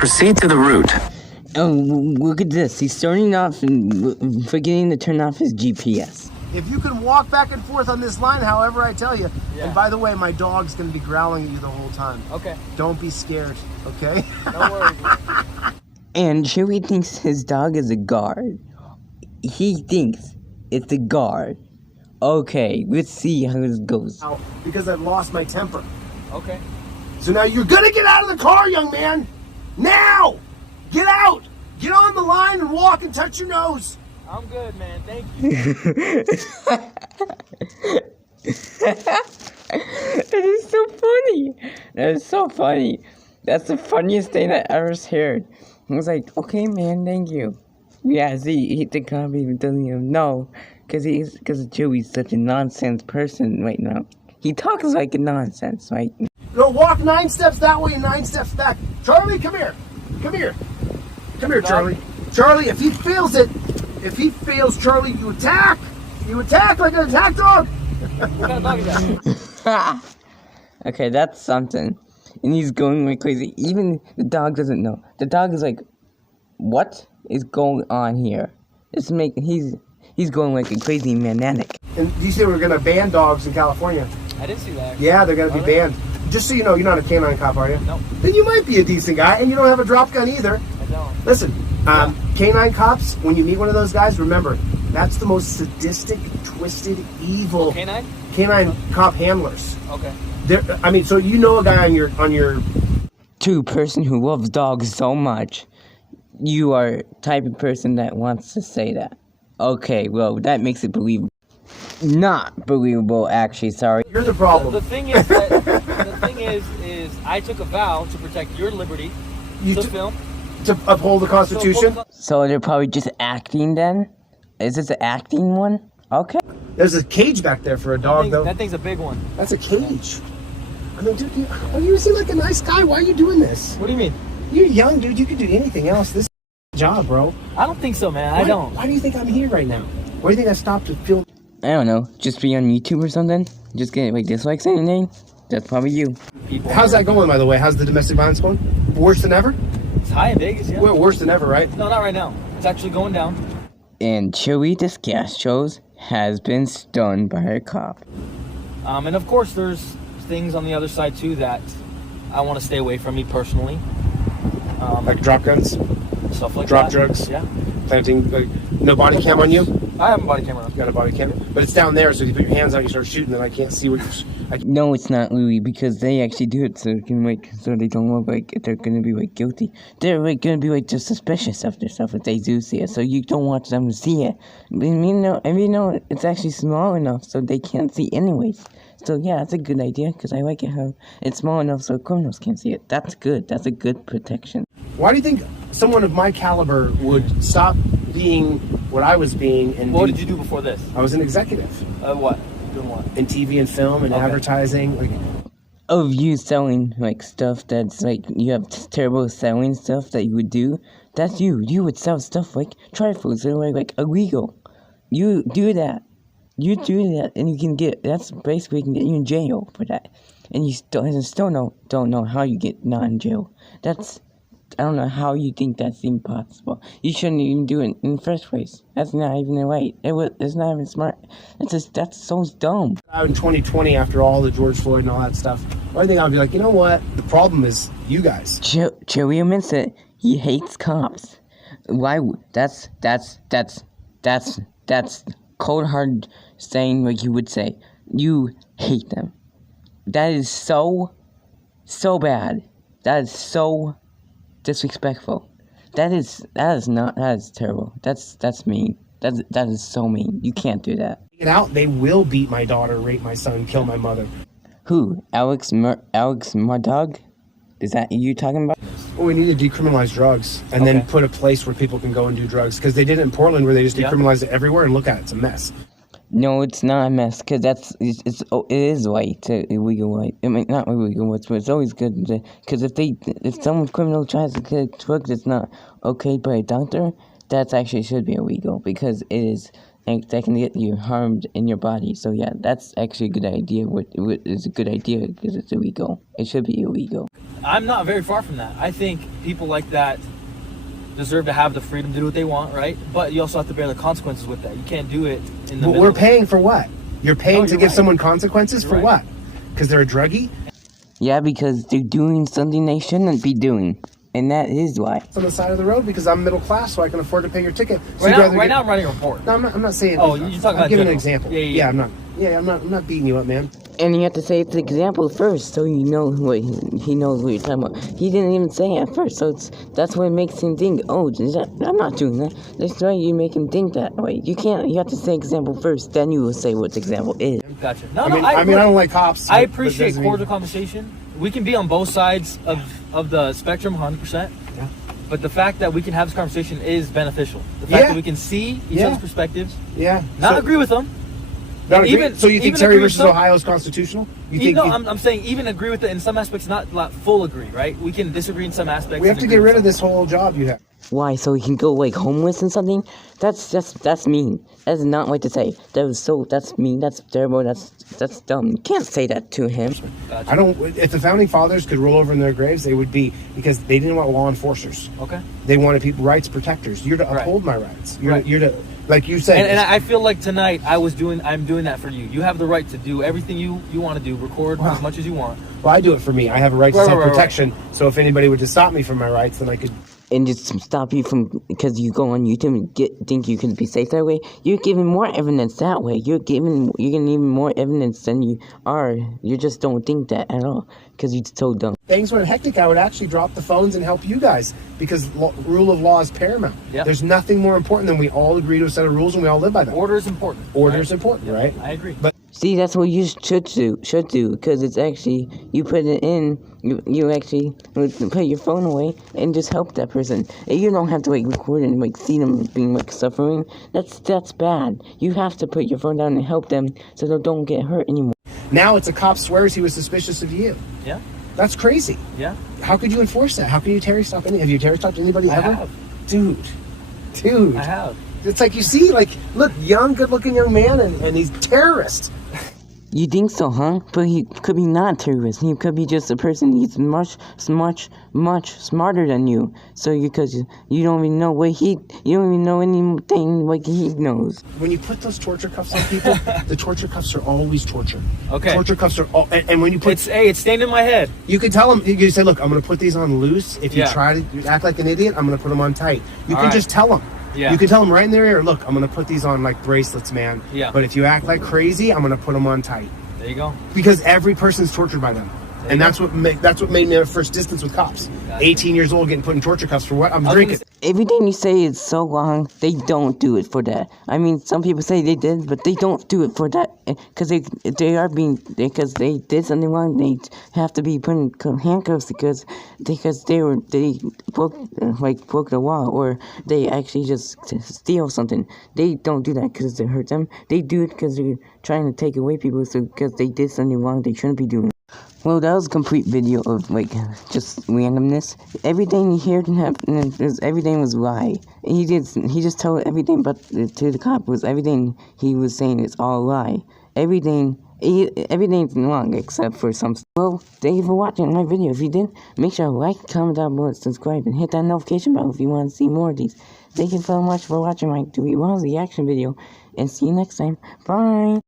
Proceed to the route. Oh, look at this. He's turning off and forgetting to turn off his GPS. If you can walk back and forth on this line, however I tell you. Yeah. And by the way, my dog's going to be growling at you the whole time. Okay. Don't be scared, okay? No worries. And Chewie thinks his dog is a guard. He thinks it's a guard. Okay, let's see how this goes. Because I've lost my temper. Okay. So now you're going to get out of the car, young man. Now! Get out! Get on the line and walk and touch your nose. I'm good, man. Thank you. That is so funny. That is so funny. That's the funniest thing I ever heard. I was like, okay, man, thank you. Yeah, see, he the cop even doesn't even know. Because Chewie's such a nonsense person right now. He talks like a nonsense, right? Go walk 9 steps that way and 9 steps back. Charlie, come here. Come here. Come here, Charlie. Charlie, if he feels it, if he feels Charlie, you attack. You attack like an attack dog. What kind of dog is that? Okay, that's something. And he's going like crazy. Even the dog doesn't know. The dog is like, what is going on here? He's going like a crazy maniac. And you said we're gonna ban dogs in California. I didn't see that. Yeah, they're gonna be banned. Just so you know, you're not a canine cop, are you? No. Then you might be a decent guy, and you don't have a drop gun either. I don't. Listen, canine cops, when you meet one of those guys, remember, that's the most sadistic, twisted, evil canine cop handlers. Okay. So you know a guy on your To a person who loves dogs so much, you are the type of person that wants to say that. Okay, well, that makes it believable. Not believable, actually, sorry. You're the problem. The thing is is I took a vow to protect your liberty to film. To uphold the Constitution? So they're probably just acting then? Is this an acting one? Okay. There's a cage back there for a dog, though. That thing's a big one. That's a cage. I mean, dude, you seem like a nice guy. Why are you doing this? What do you mean? You're young, dude. You could do anything else. This is job, bro. I don't think so, man. I don't. Why do you think I'm here right now? Why do you think I stopped to film? I don't know. Just be on YouTube or something? Just get like dislikes and anything? That's probably you. How's that going, by the way? How's the domestic violence going? Worse than ever? It's high in Vegas, yeah. Well, worse than ever, right? No, not right now. It's actually going down. And Chewie, this gas shows, has been stunned by a cop. And of course, there's things on the other side too that I want to stay away from, me personally. Like drop guns? Stuff like drop that. drugs? Yeah. Planting, like, no body cam on you? I have a body camera. You got a body camera? But it's down there, so if you put your hands out, you start shooting, and I can't see what you're... No, it's not, Louis, because they actually do it so they don't look like they're gonna be like guilty. They're like gonna be like just suspicious of themselves if they do see it, so you don't want them to see it. And you know it's actually small enough so they can't see anyways. So yeah, that's a good idea, because I like it how it's small enough so criminals can't see it. That's good. That's a good protection. Why do you think someone of my caliber would stop being what I was being? And what did you do before this? I was an executive. What? Doing what? In TV and film and advertising. Like, of you selling like stuff that's like you have terrible selling stuff that you would do. That's you. You would sell stuff like trifles that are like illegal. You do that. You do that, and you can get. That's basically can get you in jail for that. And you still don't know how you get not in jail. I don't know how you think that's impossible. You shouldn't even do it in the first place. That's not even right. It's not even smart. That's so dumb. In 2020, after all the George Floyd and all that stuff, I think I'd be like, you know what? The problem is you guys. Chewie admits it. He hates cops. Why? That's cold hard saying what you would say. You hate them. That is so bad. That is so disrespectful. That is terrible. That's mean. That is so mean. You can't do that. Get out. They will beat my daughter, rape my son, kill my mother. Who? Alex Murdaugh? Is that you talking about? Well, we need to decriminalize drugs and then put a place where people can go and do drugs, because they did it in Portland where they just decriminalized it everywhere, and look at it, it's a mess. No, it's not a mess, because it is white, illegal white. I mean, not illegal white, but it's always good, because if someone criminal tries to get drugs that's not okayed by a doctor, that actually should be illegal, because it is, that can get you harmed in your body. So yeah, that's actually a good idea. It's a good idea because it's illegal. It should be illegal. I'm not very far from that. I think people like that deserve to have the freedom to do what they want, right? But you also have to bear the consequences with that. You can't do it in the But middle. we're paying for what? You're paying No, to you're give right. someone consequences You're for right. what? Because they're a druggie? Yeah, because they're doing something they shouldn't be doing. And that is why. It's on the side of the road because I'm middle class, so I can afford to pay your ticket. So Right you'd now, rather right get- now I'm writing a report. No, I'm not saying. Oh, you're talking I'm about giving an general. example. Yeah. I'm not beating you up, man. And you have to say it's the example first, so you know what he knows what you're talking about. He didn't even say it at first, so that's what makes him think, oh, I'm not doing that. That's why you make him think that way. You have to say example first, then you will say what the example is. Gotcha. No, I don't like cops. I but appreciate doesn't mean- cordial conversation. We can be on both sides of the spectrum 100%. Yeah. But the fact that we can have this conversation is beneficial. The fact Yeah. that we can see each Yeah. other's perspectives, Yeah. not So- agree with them. not agree? even- So you think even Terry agree with versus some- Ohio is constitutional? You think No, I'm saying even agree with it in some aspects, not full agree, right? We can disagree in some aspects. we have and to agree get with rid of some. this whole job you have? Why? So he can go like homeless and something? That's mean. That's not what to say. That's mean. That's terrible. That's dumb. You can't say that to him. Gotcha. I don't. If the founding fathers could roll over in their graves, they would be, because they didn't want law enforcers. Okay. They wanted people rights protectors. You're to Right. uphold my rights. Right. You're to, like you said. And I feel like tonight I'm doing that for you. You have the right to do everything you want to do, record as much as you want. Well, I do it for me. I have a right to Right, right, self-protection. So if anybody were to stop me from my rights, then I could. And just stop you from, because you go on YouTube and think you can be safe that way. You're giving more evidence that way. You're getting even more evidence than you are. You just don't think that at all because you're so dumb. Things went hectic, I would actually drop the phones and help you guys because rule of law is paramount. Yep. There's nothing more important than we all agree to a set of rules and we all live by them. Order is important. Order is right? important, right? I agree. But See, that's what you should do, because it's actually, you put it in, you actually put your phone away and just help that person. And you don't have to, like, record and, like, see them being, like, suffering. That's bad. You have to put your phone down and help them so they don't get hurt anymore. now it's a cop swears he was suspicious of you. Yeah. That's crazy. Yeah. How could you enforce that? How can you Terry stop have you Terry stopped anybody I ever? have. Dude. I have. It's like you see, like, look, young, good-looking young man, and he's terrorist. You think so, huh? But he could be not a terrorist. He could be just a person. He's much smarter than you. So because you don't even know you don't even know anything like he knows. When you put those torture cuffs on people, the torture cuffs are always torture. Okay. Torture cuffs are all, and when you put, It's staying in my head. you can tell them, you say, look, I'm going to put these on loose. If you Yeah. try to act like an idiot, I'm going to put them on tight. You All can right. just tell them. Yeah. You can tell them right in their ear, look, I'm going to put these on like bracelets, man. Yeah. But if you act like crazy, I'm going to put them on tight. There you go. Because every person's tortured by them. There And you that's what made me at first distance with cops. Gotcha. 18 years old getting put in torture cuffs for what? I'm I was drinking. gonna Everything you say is so wrong. They don't do it for that. I mean, some people say they did, but they don't do it for that because they did something wrong. They have to be put in handcuffs because they broke the law, or they actually just steal something. They don't do that because it hurt them. They do it because they're trying to take away people, so because they did something wrong they shouldn't be doing. Well, that was a complete video of, like, just randomness. Everything he heard happened, everything was lie. He just told everything, but to the cop was everything he was saying is all lie. Everything's wrong except for some. Well, thank you for watching my video. If you did, make sure to like, comment down below, subscribe, and hit that notification bell if you want to see more of these. Thank you so much for watching my Lawz reaction video, and see you next time. Bye!